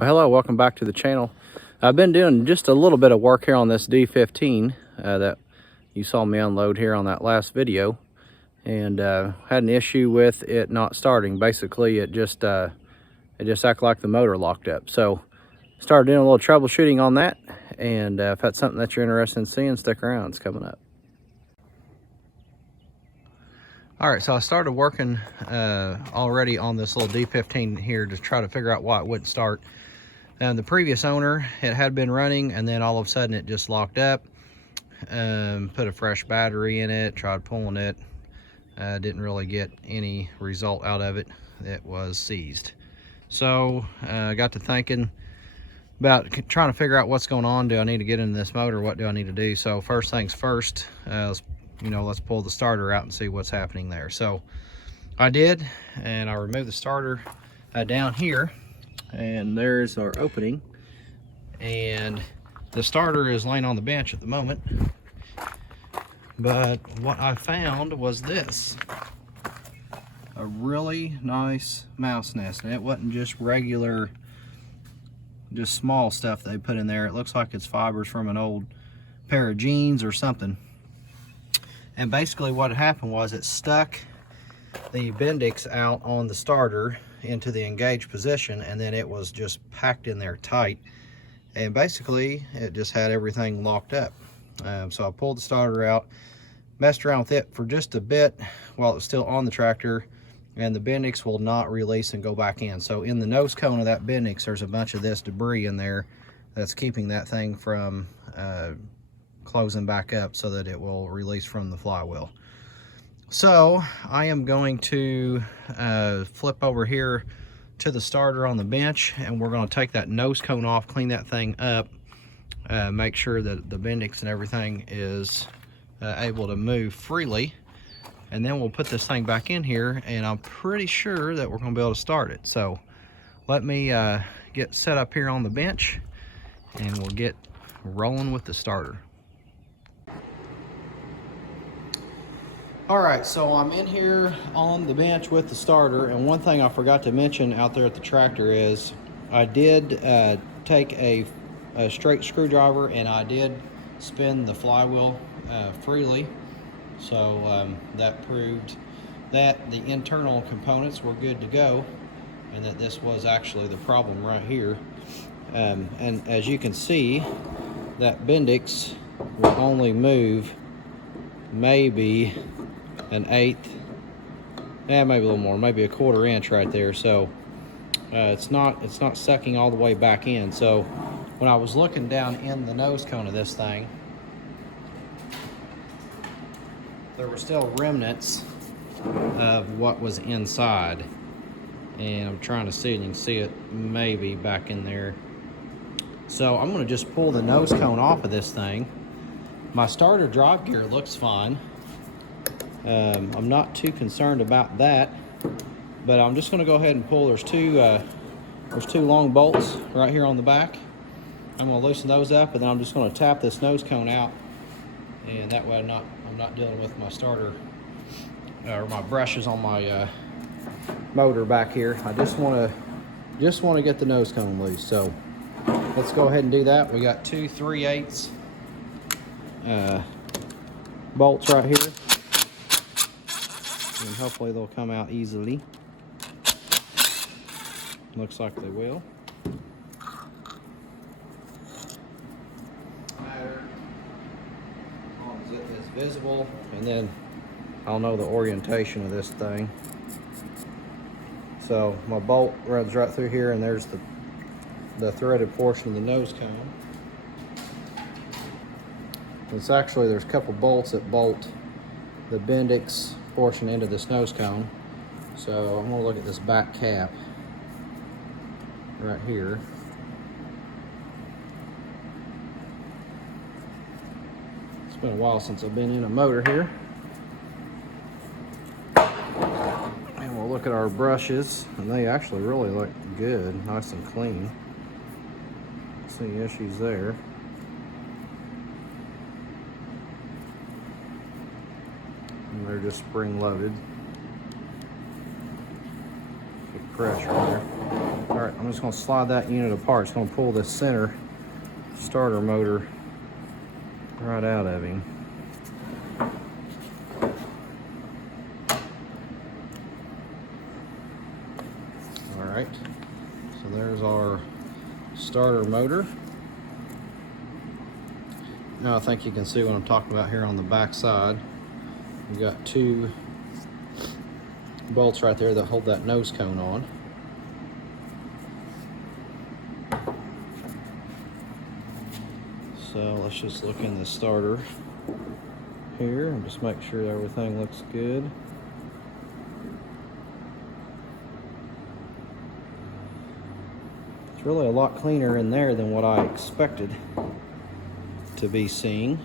Well, hello, welcome back to the channel. I've been doing just a little bit of work here on this D15 that you saw me unload here on that last video, and had an issue with it not starting. Basically, it just acted like the motor locked up. So started doing a little troubleshooting on that, and if that's something that you're interested in seeing, stick around, it's coming up. All right, so I started working already on this little D15 here to try to figure out why it wouldn't start. And the previous owner, it had been running, and then all of a sudden it just locked up. Put a fresh battery in it, tried pulling it, didn't really get any result out of it. It was seized. So I got to thinking about trying to figure out what's going on. Do I need to get into this motor? What do I need to do? So first things first, let's pull the starter out and see what's happening there. So I did, and I removed the starter down here, and there's our opening, and the starter is laying on the bench at the moment. But what I found was this, a really nice mouse nest, and it wasn't just regular, just small stuff they put in there. It looks like it's fibers from an old pair of jeans or something. And basically what happened was it stuck the Bendix out on the starter into the engaged position, and then it was just packed in there tight, and basically it just had everything locked up. So I pulled the starter out, messed around with it for just a bit while it was still on the tractor, and the Bendix will not release and go back in. So in the nose cone of that Bendix, there's a bunch of this debris in there that's keeping that thing from closing back up so that it will release from the flywheel. So I am going to flip over here to the starter on the bench, and we're going to take that nose cone off, clean that thing up, make sure that the Bendix and everything is able to move freely, and then we'll put this thing back in here, and I'm pretty sure that we're going to be able to start it. So let me get set up here on the bench, and we'll get rolling with the starter. All right, so I'm in here on the bench with the starter, and one thing I forgot to mention out there at the tractor is I did take a straight screwdriver, and I did spin the flywheel freely. So that proved that the internal components were good to go, and that this was actually the problem right here. And as you can see, that Bendix will only move maybe an eighth, maybe a little more, maybe a quarter inch right there. So it's not sucking all the way back in. So when I was looking down in the nose cone of this thing, there were still remnants of what was inside, and I'm trying to see, and you can see it maybe back in there. So I'm going to just pull the nose cone off of this thing. My starter drive gear looks fine. I'm not too concerned about that, but I'm just going to go ahead and pull. There's two long bolts right here on the back. I'm going to loosen those up, and then I'm just going to tap this nose cone out, and that way I'm not dealing with my starter or my brushes on my motor back here. I just want to get the nose cone loose. So let's go ahead and do that. We got two 3/8 bolts right here, and hopefully they'll come out easily. Looks like they will. Matter as long as it is visible, and then I'll know the orientation of this thing. So my bolt runs right through here, and there's the threaded portion of the nose cone. There's a couple bolts that bolt the Bendix portion into this nose cone. So I'm going to look at this back cap right here. It's been a while since I've been in a motor here. And we'll look at our brushes, and they actually really look good, nice and clean. See issues there. And they're just spring loaded. Good pressure there. All right, I'm just going to slide that unit apart. It's going to pull this center starter motor right out of him. All right, so there's our starter motor. Now I think you can see what I'm talking about here on the back side. We've got two bolts right there that hold that nose cone on. So let's just look in the starter here and just make sure everything looks good. It's really a lot cleaner in there than what I expected to be seeing.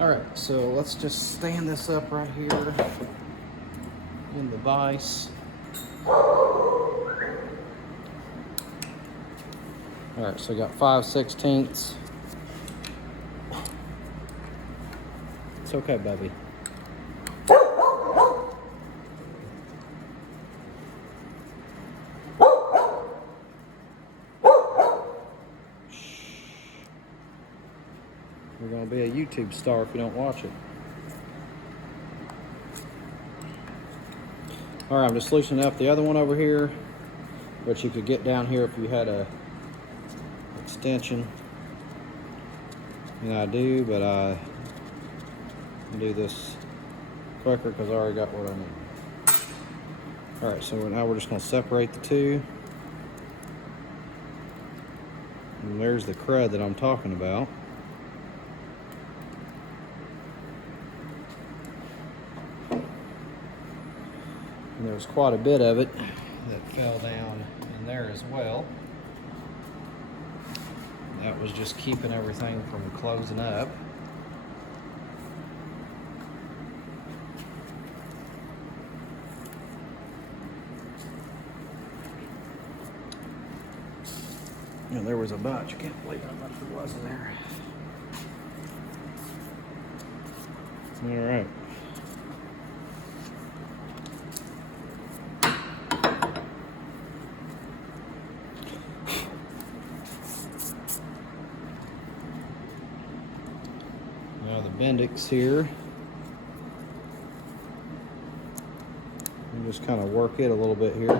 All right, so let's just stand this up right here in the vise. All right, so I got 5/16. It's okay, baby. You're gonna be a YouTube star if you don't watch it. All right, I'm just loosening up the other one over here, which you could get down here if you had a extension. And I do, but I do this quicker because I already got what I need. All right, so now we're just gonna separate the two. And there's the crud that I'm talking about. And there's quite a bit of it that fell down in there as well. That was just keeping everything from closing up. And there was a bunch. I can't believe how much there was in there. All right. Now the Bendix here. And just kind of work it a little bit here.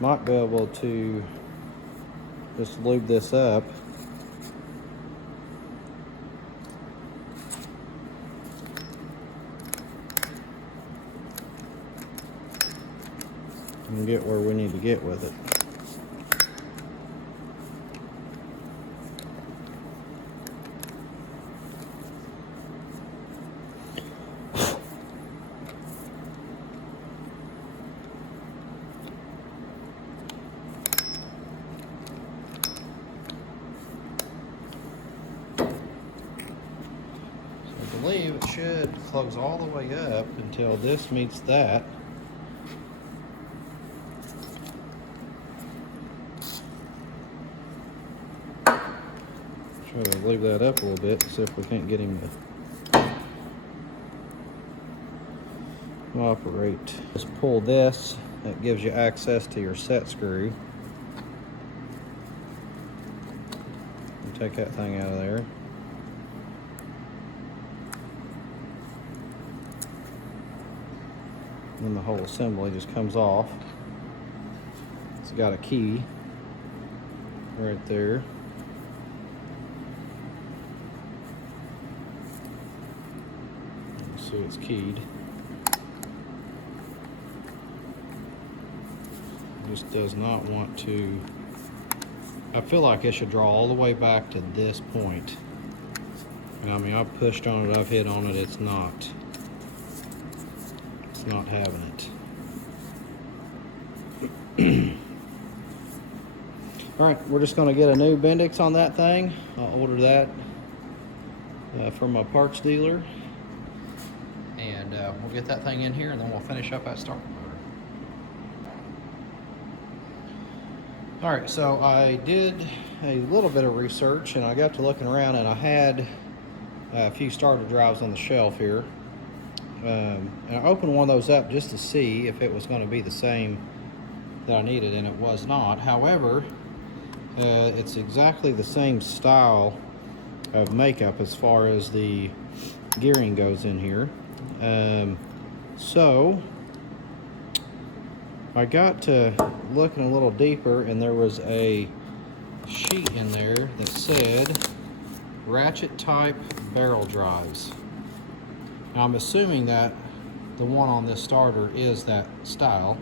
Might be able to just lube this up. And get where we need to get with it. I believe it should close all the way up until this meets that. Try to leave that up a little bit to see if we can't get him to operate. Just pull this, that gives you access to your set screw. And take that thing out of there. Then the whole assembly just comes off. It's got a key right there. So it's keyed. Just does not want to. I feel like it should draw all the way back to this point. And I mean, I've pushed on it, I've hit on it, it's not having it. All right, we're just gonna get a new Bendix on that thing. I'll order that from my parts dealer. And we'll get that thing in here and then we'll finish up that starter motor. All right, so I did a little bit of research and I got to looking around and I had a few starter drives on the shelf here. And I opened one of those up just to see if it was going to be the same that I needed, and it was not. However, it's exactly the same style of makeup as far as the gearing goes in here. So I got to looking a little deeper, and there was a sheet in there that said ratchet type barrel drives. Now I'm assuming that the one on this starter is that style,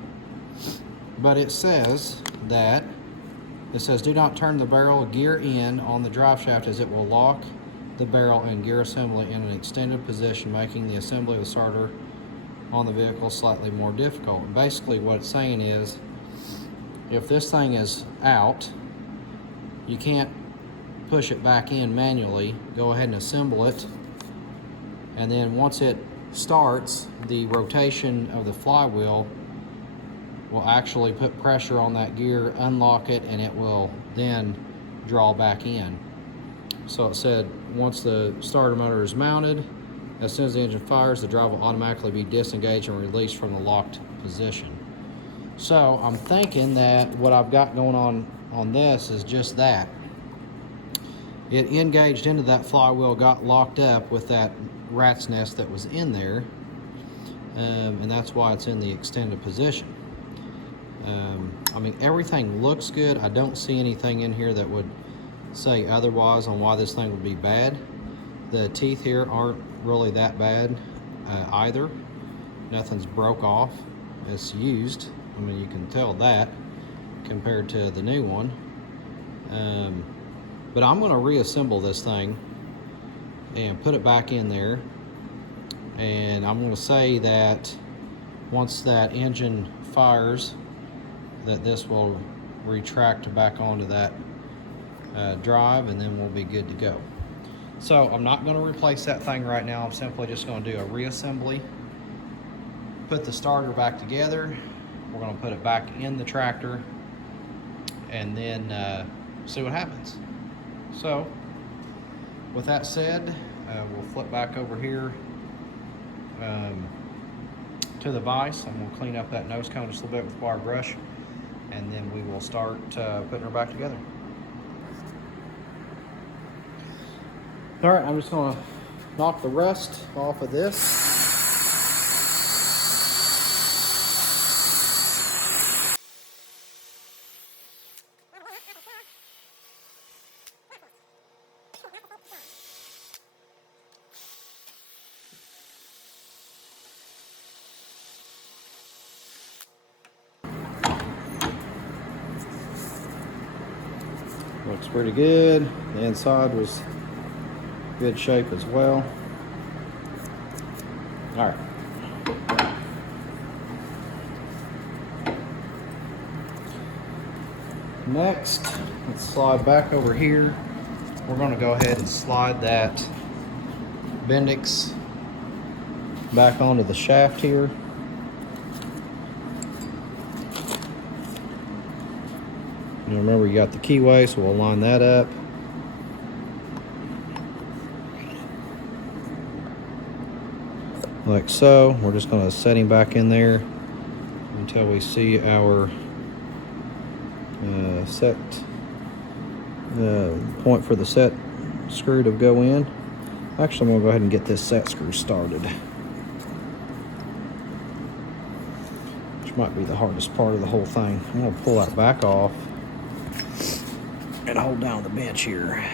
but it says do not turn the barrel gear in on the drive shaft, as it will lock the barrel and gear assembly in an extended position, making the assembly of the starter on the vehicle slightly more difficult. And basically what it's saying is, if this thing is out, you can't push it back in manually. Go ahead and assemble it, and then once it starts, the rotation of the flywheel will actually put pressure on that gear, unlock it, and it will then draw back in. So it said once the starter motor is mounted, as soon as the engine fires, the drive will automatically be disengaged and released from the locked position. So I'm thinking that what I've got going on this is just that. It engaged into that flywheel, got locked up with that rat's nest that was in there, and that's why it's in the extended position. I mean, everything looks good. I don't see anything in here that would say otherwise on why this thing would be bad. The teeth here aren't really that bad either. Nothing's broke off. It's used. I mean, you can tell that compared to the new one. But I'm going to reassemble this thing and put it back in there. And I'm going to say that once that engine fires, that this will retract back onto that drive, and then we'll be good to go. So I'm not going to replace that thing right now. I'm simply just going to do a reassembly, put the starter back together. We're going to put it back in the tractor, and then see what happens. So with that said, we'll flip back over here to the vise, and we'll clean up that nose cone just a little bit with wire brush, and then we will start putting her back together. All right, I'm just going to knock the rust off of this. Looks pretty good. The inside was good shape as well. All right. Next, let's slide back over here. We're going to go ahead and slide that Bendix back onto the shaft here. And remember, you got the keyway, so we'll line that up. Like so. We're just going to set him back in there until we see our set point for the set screw to go in. Actually, I'm going to go ahead and get this set screw started, which might be the hardest part of the whole thing. I'm going to pull that back off and hold down the bench here.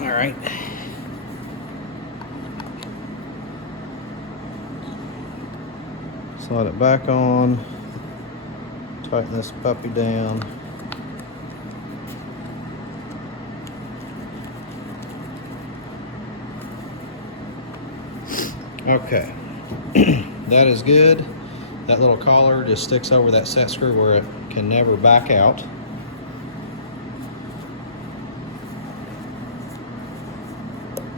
All right. Slide it back on. Tighten this puppy down. Okay, that is good. That little collar just sticks over that set screw where it can never back out.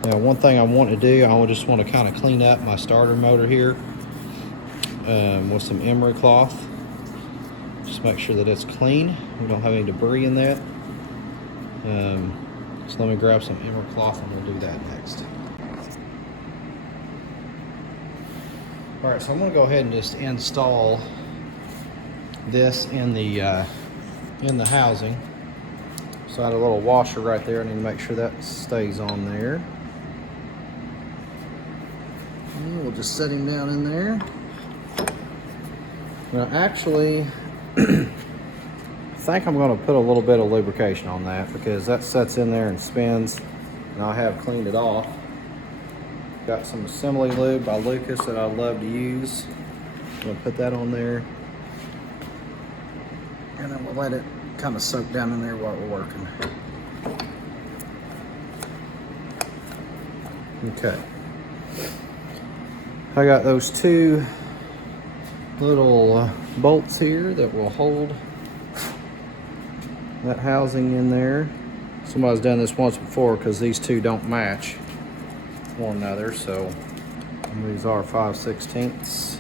Now, one thing I want to do, I just want to kind of clean up my starter motor here with some emery cloth. Just make sure that it's clean. We don't have any debris in that. So let me grab some emerald cloth and we'll do that next. All right, so I'm gonna go ahead and just install this in the housing. So I had a little washer right there. I need to make sure that stays on there. And we'll just set him down in there. Now actually, I think I'm going to put a little bit of lubrication on that because that sets in there and spins, and I have cleaned it off. Got some assembly lube by Lucas that I love to use. I'm going to put that on there, and then we'll let it kind of soak down in there while we're working. Okay. I got those two little bolts here that will hold that housing in there. Somebody's done this once before because these two don't match one another, so these are 5/16.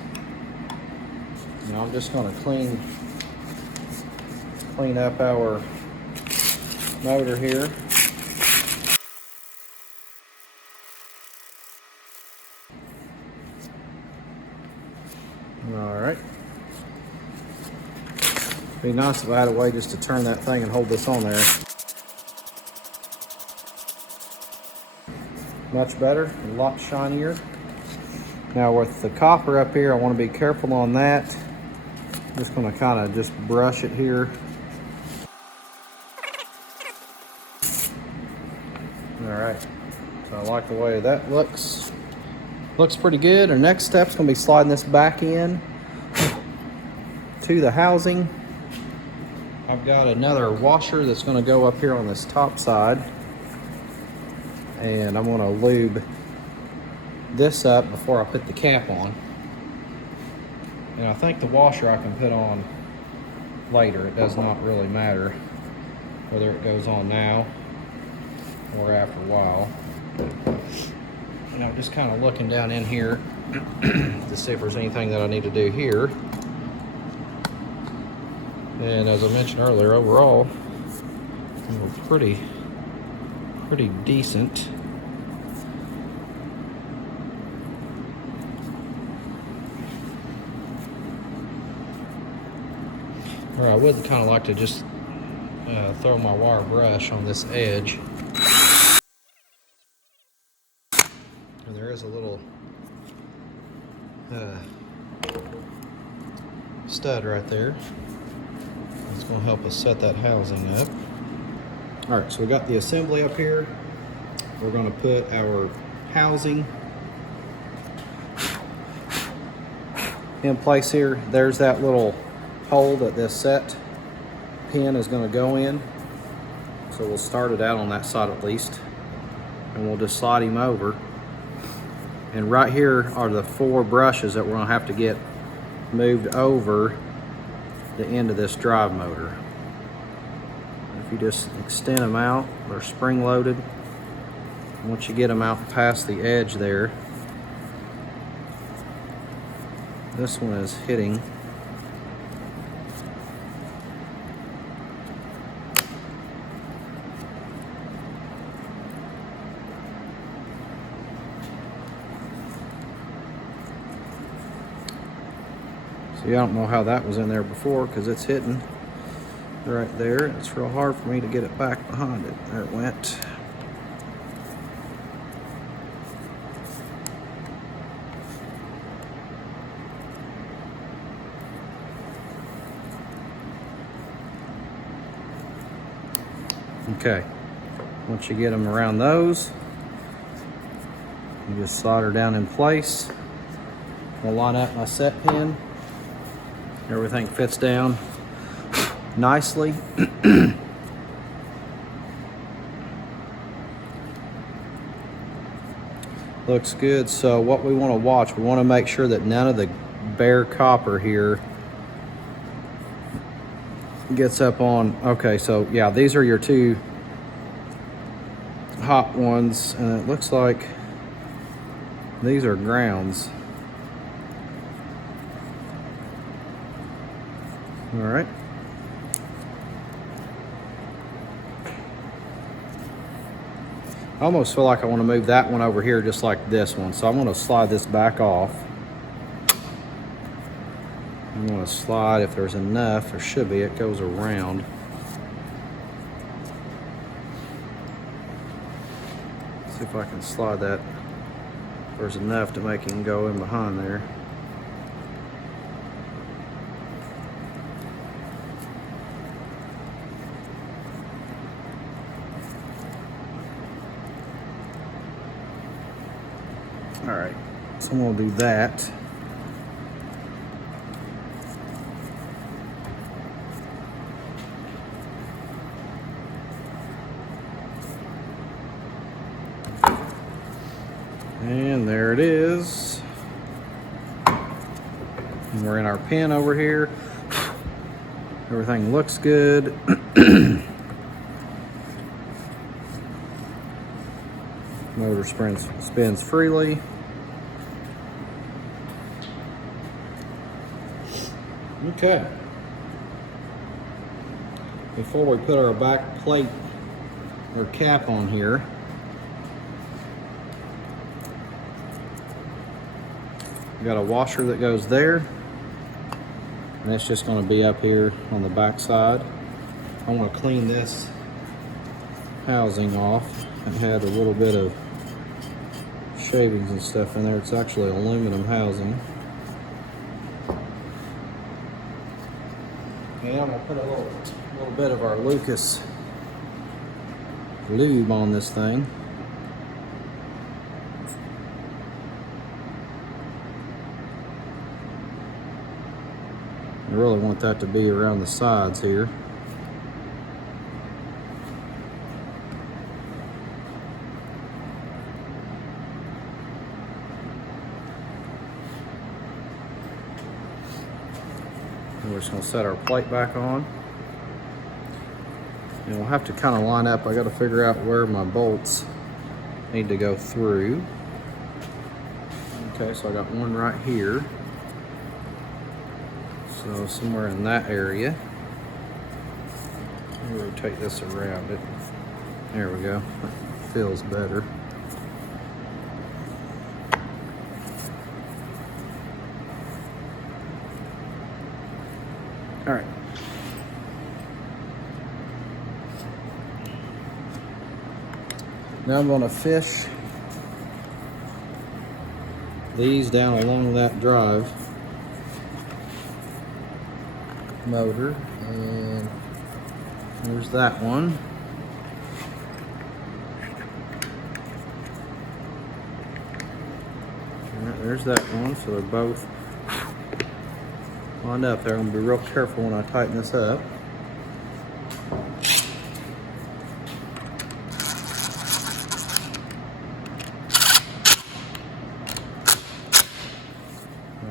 Now I'm just going to clean up our motor here. Alright. Be nice if I had a way just to turn that thing and hold this on there. Much better, a lot shinier. Now with the copper up here, I want to be careful on that. I'm just going to kind of just brush it here. Alright, so I like the way that looks. Looks pretty good. Our next step's going to be sliding this back in to the housing. I've got another washer that's going to go up here on this top side, and I'm going to lube this up before I put the cap on. And I think the washer I can put on later. It does not really matter whether it goes on now or after a while. And I'm just kind of looking down in here to see if there's anything that I need to do here. And as I mentioned earlier, overall, we're pretty decent. Or I would kind of like to just throw my wire brush on this edge. And there is a little stud right there. It's going to help us set that housing up. All right, so we got the assembly up here. We're going to put our housing in place here. There's that little hole that this set pin is going to go in. So we'll start it out on that side at least, and we'll just slide him over. And right here are the 4 brushes that we're going to have to get moved over the end of this drive motor. If you just extend them out, they're spring loaded. Once you get them out past the edge there, this one is hitting. See, I don't know how that was in there before because it's hitting right there. It's real hard for me to get it back behind it. There it went. Okay, once you get them around those, you just slide her down in place. I'll line up my set pin. Everything fits down nicely. Looks good. So what we want to watch, we want to make sure that none of the bare copper here gets up on. Okay, so yeah, these are your 2 hot ones, and it looks like these are grounds. All right. I almost feel like I want to move that one over here just like this one. So I'm going to slide this back off. I'm going to slide, if there's enough, there should be, it goes around. See if I can slide that. If there's enough to make it go in behind there. All right, so I'm gonna do that. And there it is. And we're in our pen over here. Everything looks good. Motor spins freely. Okay. Before we put our back plate or cap on here, we got a washer that goes there, and it's just going to be up here on the back side. I want to clean this housing off. It had a little bit of shavings and stuff in there. It's actually aluminum housing. And I'm going to put a little bit of our Lucas lube on this thing. I really want that to be around the sides here. And we're just going to set our plate back on. And we'll have to kind of line up. I got to figure out where my bolts need to go through. Okay, so I got one right here. So somewhere in that area. I'll rotate this around it. There we go. That feels better. All right. Now I'm going to fish these down along that drive motor, and there's that one. All right, there's that one, so they're both lined up there. I'm going to be real careful when I tighten this up.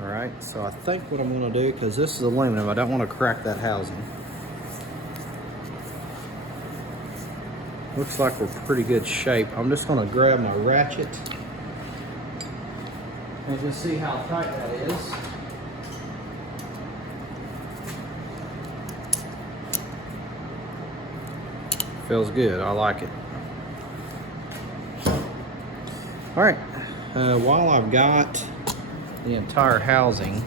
Alright, so I think what I'm going to do, because this is aluminum, I don't want to crack that housing. Looks like we're pretty good shape. I'm just going to grab my ratchet and just see how tight that is. Feels good, I like it. Alright, while I've got the entire housing,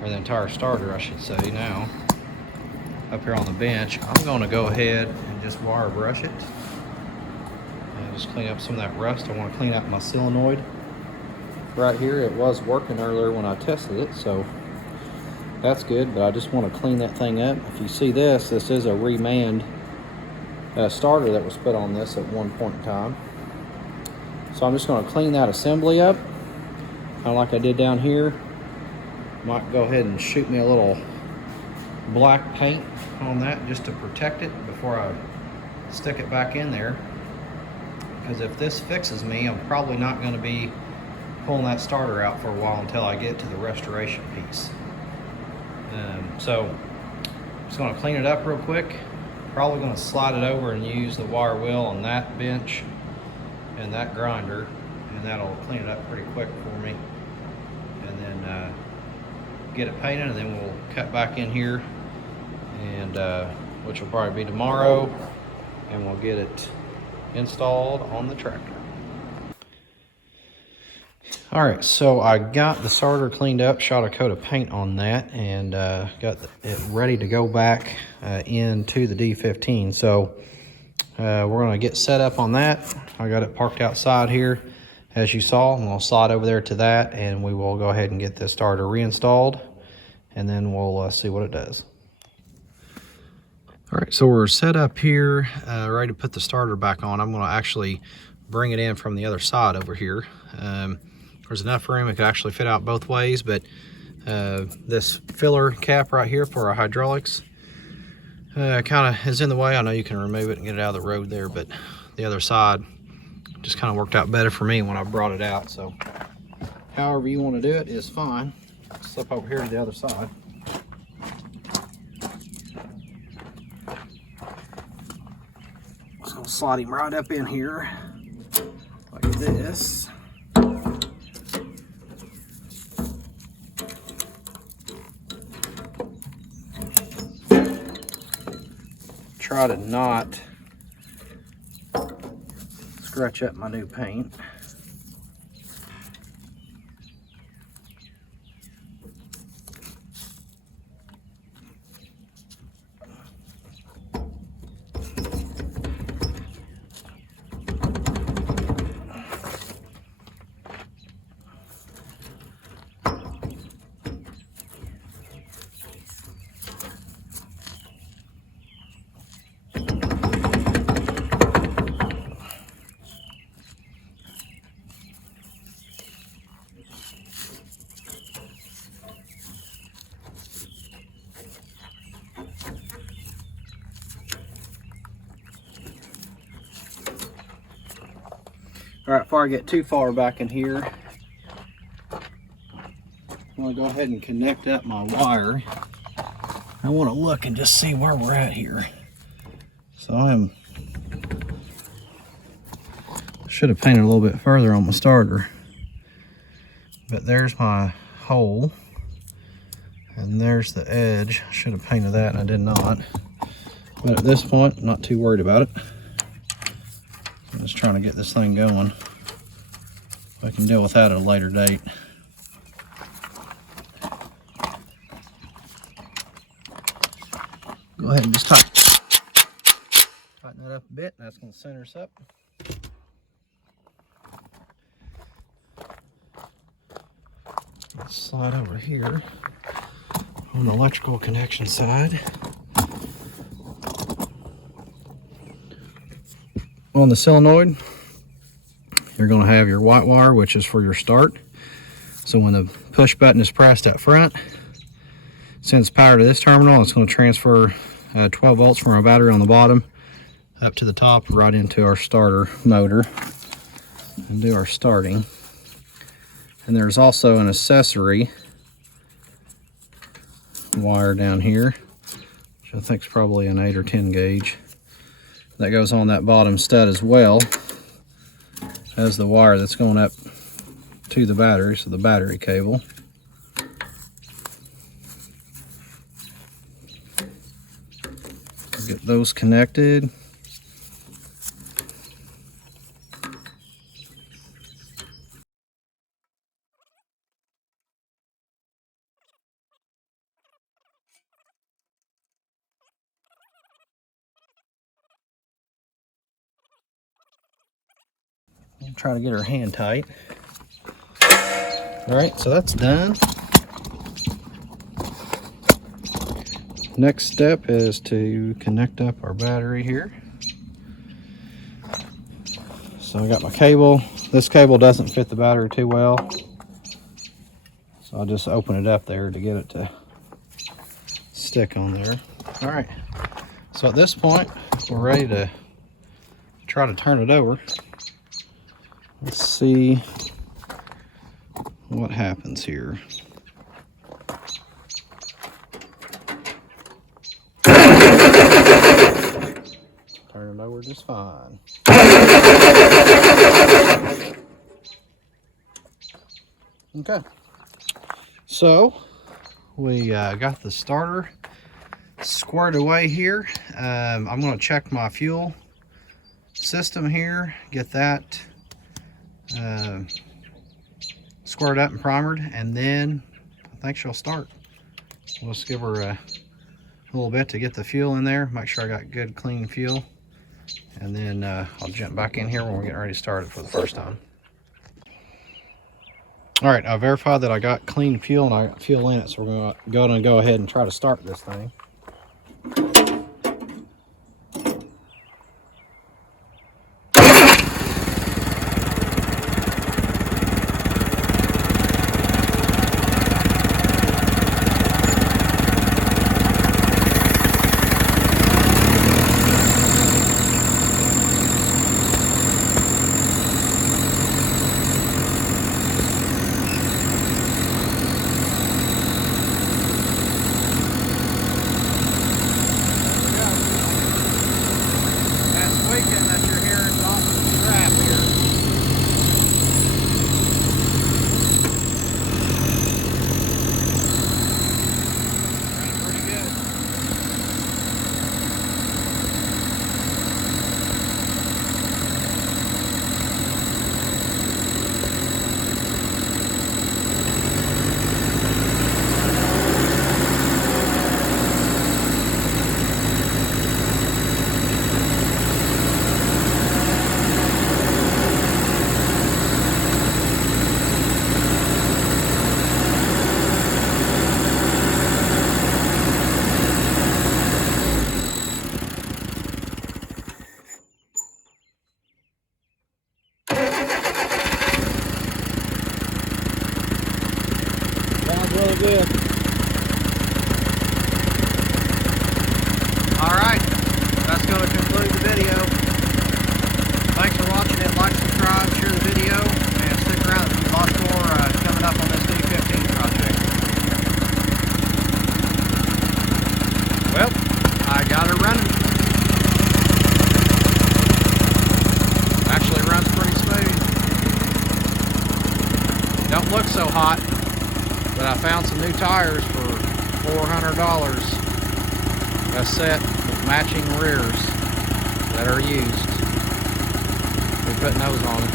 or the entire starter I should say now, up here on the bench, I'm going to go ahead and just wire brush it and just clean up some of that rust. I want to clean out my solenoid right here. It was working earlier when I tested it, so that's good, but I just want to clean that thing up. If you see this is a remanned starter that was put on this at one point in time. So I'm just going to clean that assembly up, kind of like I did down here. Might go ahead and shoot me a little black paint on that just to protect it before I stick it back in there. Because if this fixes me, I'm probably not going to be pulling that starter out for a while until I get to the restoration piece. So I'm just going to clean it up real quick. Probably going to slide it over and use the wire wheel on that bench and that grinder, and that'll clean it up pretty quick for me. And then get it painted, and then we'll cut back in here and which will probably be tomorrow, and we'll get it installed on the tractor. All right, so I got the starter cleaned up, shot a coat of paint on that, and got it ready to go back into the D15. So we're gonna get set up on that. I got it parked outside here, as you saw. I'm gonna slide over there to that, and we will go ahead and get this starter reinstalled, and then we'll see what it does. All right, so we're set up here, ready to put the starter back on. I'm gonna actually bring it in from the other side over here. There's enough room, it could actually fit out both ways, but this filler cap right here for our hydraulics kind of is in the way. I know you can remove it and get it out of the road there, but the other side just kind of worked out better for me when I brought it out. So however you want to do it is fine. Slip over here to the other side. So I'll slide him right up in here like this. Try to not scratch up my new paint. All right, before I get too far back in here, I'm gonna go ahead and connect up my wire. I wanna look and just see where we're at here. So should have painted a little bit further on my starter, but there's my hole, and there's the edge. I should have painted that and I did not. But at this point, I'm not too worried about it. I'm just trying to get this thing going. I can deal with that at a later date. Go ahead and just tighten that up a bit. That's going to center us up. Let's slide over here on the electrical connection side. On the solenoid, you're going to have your white wire, which is for your start. So when the push button is pressed up front, sends power to this terminal. It's going to transfer 12 volts from our battery on the bottom up to the top, right into our starter motor, and do our starting. And there's also an accessory wire down here, which I think is probably an 8 or 10 gauge. That goes on that bottom stud as well as the wire that's going up to the battery, so the battery cable. Get those connected. Try to get her hand tight. All right, so that's done. Next step is to connect up our battery here. So I got my cable. This cable doesn't fit the battery too well, so I'll just open it up there to get it to stick on there. All right, so at this point, we're ready to try to turn it over. Let's see what happens here. Turn it over just fine. Okay, so we got the starter squared away here. I'm going to check my fuel system here, get that squared up and primered, and then I think she'll start. We'll just give her a little bit to get the fuel in there, make sure I got good clean fuel, and then I'll jump back in here when we're getting ready to start it for the first time. All right, I verified that I got clean fuel and I got fuel in it, so we're going to go ahead and try to start this thing. Really good. Alright, that's going to conclude the video. Thanks for watching it. Like, subscribe, share the video, and stick around. There's lots more coming up on this D15 project. Well, I got her running. Actually runs pretty smooth. Don't look so hot. But I found some new tires for $400, a set with matching rears that are used. We're putting those on it.